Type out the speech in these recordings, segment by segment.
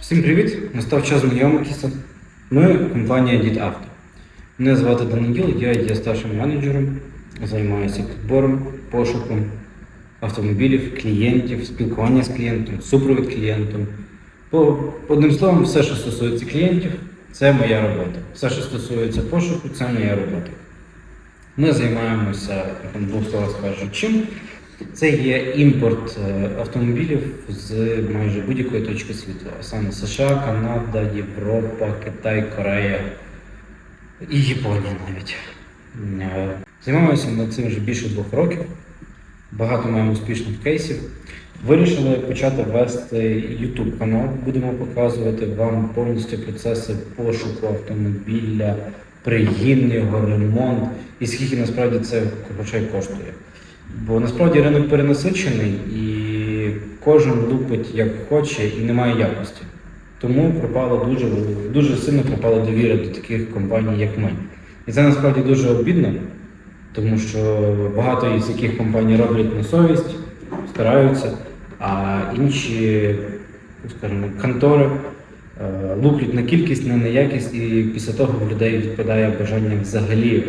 Всім привіт! Настав час знайомитися. Ми компанія Дід Мене звати Даниїл, я є старшим менеджером, займаюся підбором, пошуком автомобілів, клієнтів, спілкування з клієнтом, супровід клієнтом. По, одним словом, все, що стосується клієнтів, це моя робота. Все, що стосується пошуку, це моя робота. Ми займаємося, двох словах скажу, чим. Це є імпорт е, автомобілів з майже будь-якої точки світу, а саме США, Канада, Європа, Китай, Корея і Японія навіть. Е, Займаємося ми цим вже більше двох років. Багато маємо успішних кейсів. Вирішили почати вести YouTube канал. Будемо показувати вам повністю процеси пошуку автомобіля, пригін його, ремонт і скільки насправді це грошей коштує. Бо насправді ринок перенасичений і кожен лупить як хоче і немає якості. Тому пропало дуже, дуже сильно пропала довіра до таких компаній, як ми. І це насправді дуже обідно, тому що багато із яких компаній роблять на совість, стараються, а інші, скажімо, контори е, луплять на кількість, не на якість, і після того в людей відпадає бажання взагалі е,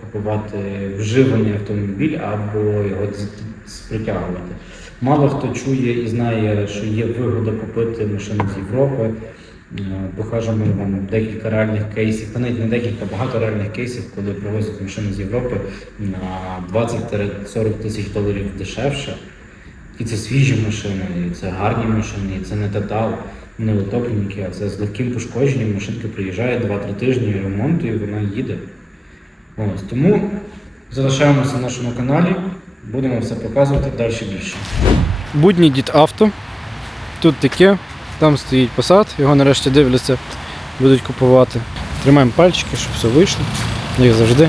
купувати вживаний автомобіль або його з- притягувати. Мало хто чує і знає, що є вигода купити машину з Європи. Е, Покажемо вам декілька реальних кейсів, та навіть не декілька, багато реальних кейсів, коли привозять машину з Європи на 20-40 тисяч доларів дешевше. І це свіжі машини, і це гарні машини, і це не тотал, не утопленники, а це з легким пошкодженням. Машинка приїжджає 2-3 тижні ремонту і вона їде. Ось тому залишаємося на нашому каналі, будемо все показувати далі більше. Будній дід авто. Тут таке, там стоїть посад, його нарешті дивляться, будуть купувати. Тримаємо пальчики, щоб все вийшло, як завжди.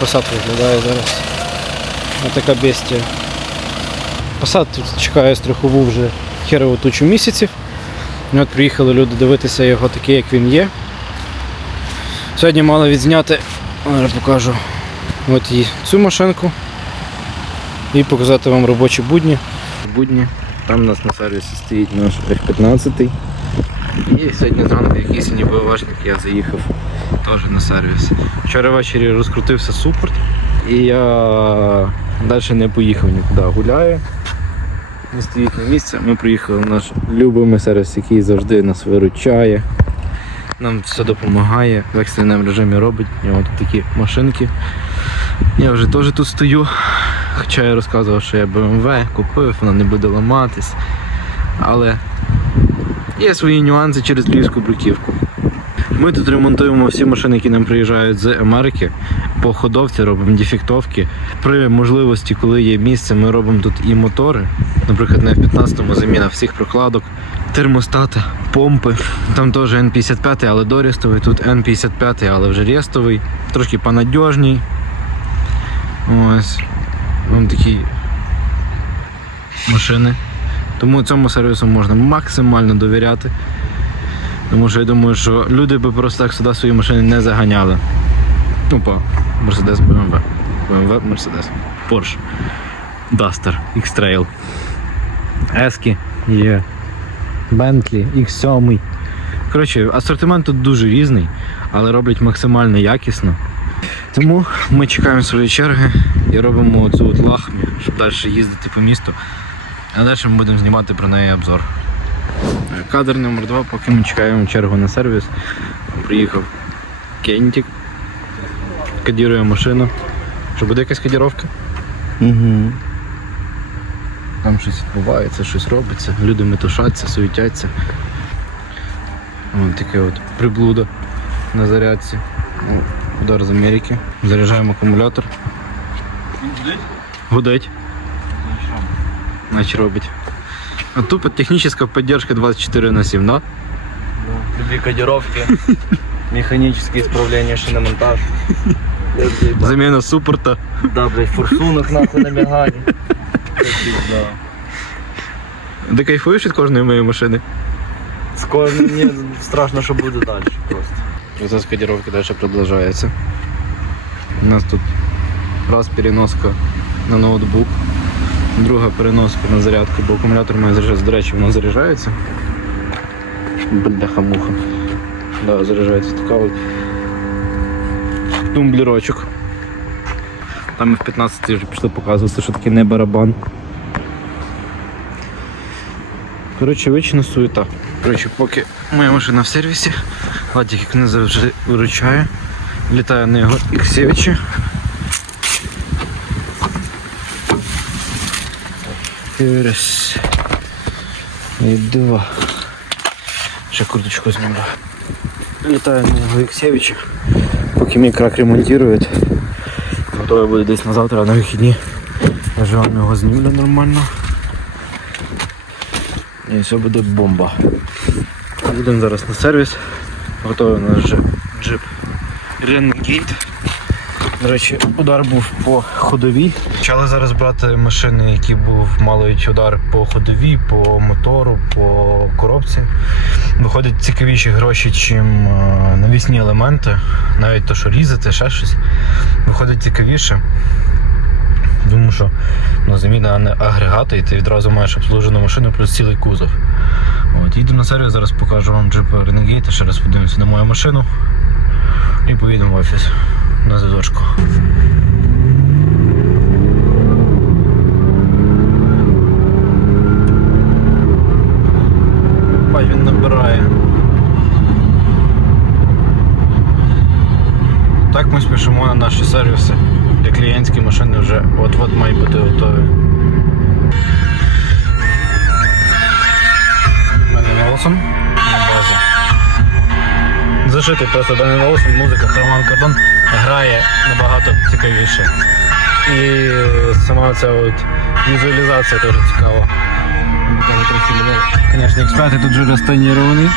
Посад виглядає зараз. Ось така бестія. Посад тут чекає страхову вже херову тучу місяців. І от приїхали люди дивитися його такий, як він є. Сьогодні мали відзняти, зараз покажу от і цю машинку і показати вам робочі будні. Будні. Там у нас на сервісі стоїть наш F15. І сьогодні зранку якийсь ніби важник я заїхав теж на сервіс. Вчора ввечері розкрутився супорт і я далі не поїхав нікуди. Гуляю. Не стоїть на місці. Ми приїхали в наш любимий сервіс, який завжди нас виручає. Нам все допомагає, в екстреному режимі робить. У нього такі машинки. Я вже теж тут стою. Хоча я розказував, що я BMW купив, вона не буде ламатись. Але є свої нюанси через львівську бруківку. Ми тут ремонтуємо всі машини, які нам приїжджають з Америки. По ходовці робимо дефектовки. При можливості, коли є місце, ми робимо тут і мотори. Наприклад, на F15 заміна всіх прокладок, термостати, помпи. Там теж N55, але дорістовий. Тут N55, але вже рестовий. Трошки понадіжній. Ось. Вон такі машини. Тому цьому сервісу можна максимально довіряти. Тому що я думаю, що люди би просто так сюди свої машини не заганяли. Опа, Mercedes BMW. BMW, Mercedes. Porsche. Duster, X-Trail. Ески є. Bentley, X7. Коротше, асортимент тут дуже різний, але роблять максимально якісно. Тому ми чекаємо своєї черги і робимо оцю от лахмі, щоб далі їздити по місту. А далі ми будемо знімати про неї обзор. Кадр номер два, поки ми чекаємо чергу на сервіс. Приїхав Кентік. Кодірує машину. Що буде якась кодіровка? Угу. Там щось відбувається, щось робиться, люди метушаться, суетяться. Ось таке от приблуда на зарядці. Ну, Удар з Америки. Заряджаємо акумулятор. Гудить. Значить робить. А тупо техническая поддержка 24 на 7, да? Любые кодировки, механические исправления, шиномонтаж. Замена суппорта. Да, блядь, форсунок нахуй на мигані. Да. Ти кайфуєш від кожної моєї машини? Скоро мені страшно, що буде далі просто. Процесс кодировки дальше продолжается. У нас тут раз переноска на ноутбук, друга переноска на зарядку, бо акумулятор має заряджатися. До речі, воно заряджається. Бляха-муха. Да, заряджається така от тумблерочок. Там ми в 15 вже пішли показувати, що таке не барабан. Коротше, вичина суєта. Коротше, поки моя машина в сервісі, Владик не завжди виручає. Літаю на його Іксевичі. Раз. І два. Ще курточку зніму. Літаю на його Іксевичі. Поки мій крак ремонтують. Готовий буде десь на завтра, на вихідні. Я вже вам його знімлю нормально. І все буде бомба. Будемо зараз на сервіс. Готовий у нас вже джип Renegade. До речі, удар був по ходовій. Почали зараз брати машини, які був малий удар по ходовій, по мотору, по коробці. Виходять цікавіші гроші, чим е, навісні елементи. Навіть то, що різати, ще щось. Виходить цікавіше. Тому що ну, заміна не агрегати, і ти відразу маєш обслужену машину плюс цілий кузов. От, їду на сервіс, зараз покажу вам джип Renegade, ще раз подивимося на мою машину і поїдемо в офіс на зв'язочку. Бать, він набирає. Так ми спішимо на наші сервіси, де клієнтські машини вже от-от мають бути готові. Данил Олсен на базі. Зашитий просто Данил Олсен, музика Роман Кордон грає набагато цікавіше. І сама ця от візуалізація теж цікава. Звісно, експерти тут вже розтоніровані.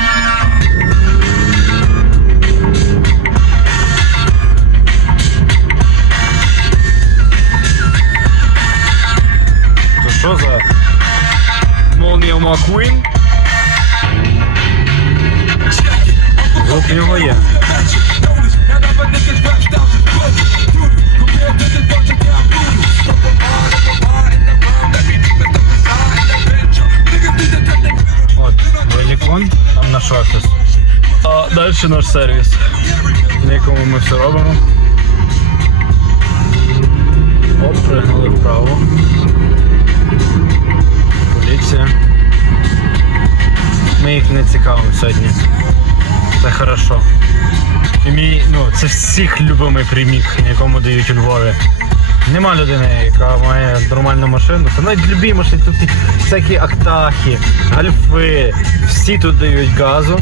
То що за молнія Маккуін? Звук в нього є. От, Великон, там наш офіс. А далі наш сервіс, на якому ми все робимо. Оп, пригнули вправо. Поліція. Ми їх не цікавимо сьогодні. Це хорошо. І мій, ну, це всіх любимий приміг, якому дають у Львові. Нема людини, яка має нормальну машину. Та навіть любі машини, тут всякі актахи, гальфи, всі тут дають газу.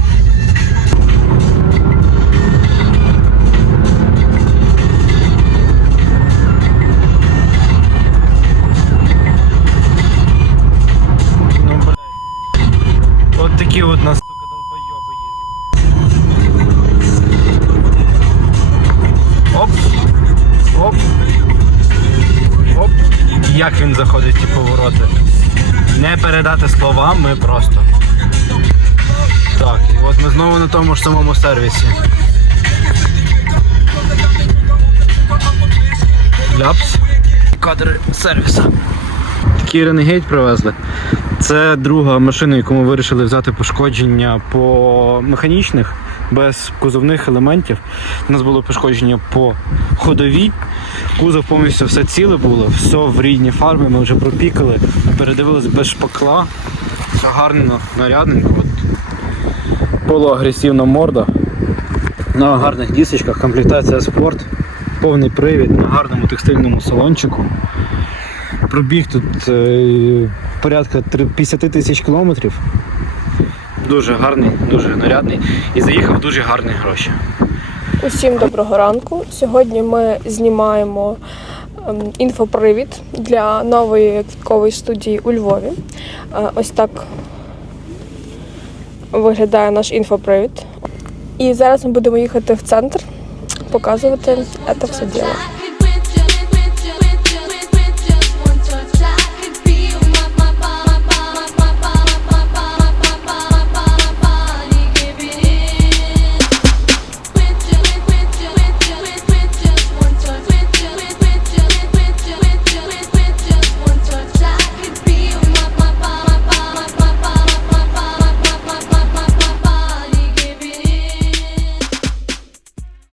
Як він заходить ті повороти. Не передати словами просто. Так, і от ми знову на тому ж самому сервісі. Ляпс. Кадри сервіса. Такий Renegade привезли. Це друга машина, яку ми вирішили взяти пошкодження по механічних, без кузовних елементів. У нас було пошкодження по ходовій. Кузов повністю все ціле було, все в рідній фарбі, ми вже пропікали, передивились без шпакла. Все гарно, нарядненько. Полуагресивна морда. На гарних дісочках, комплектація спорт, повний привід на гарному текстильному салончику. Пробіг тут е, порядка 50 тисяч кілометрів. Дуже гарний, дуже нарядний і заїхав дуже гарні гроші. Усім доброго ранку. Сьогодні ми знімаємо ем, інфопривід для нової квіткової студії у Львові. Е, Ось так виглядає наш інфопривід. І зараз ми будемо їхати в центр, показувати це все діло.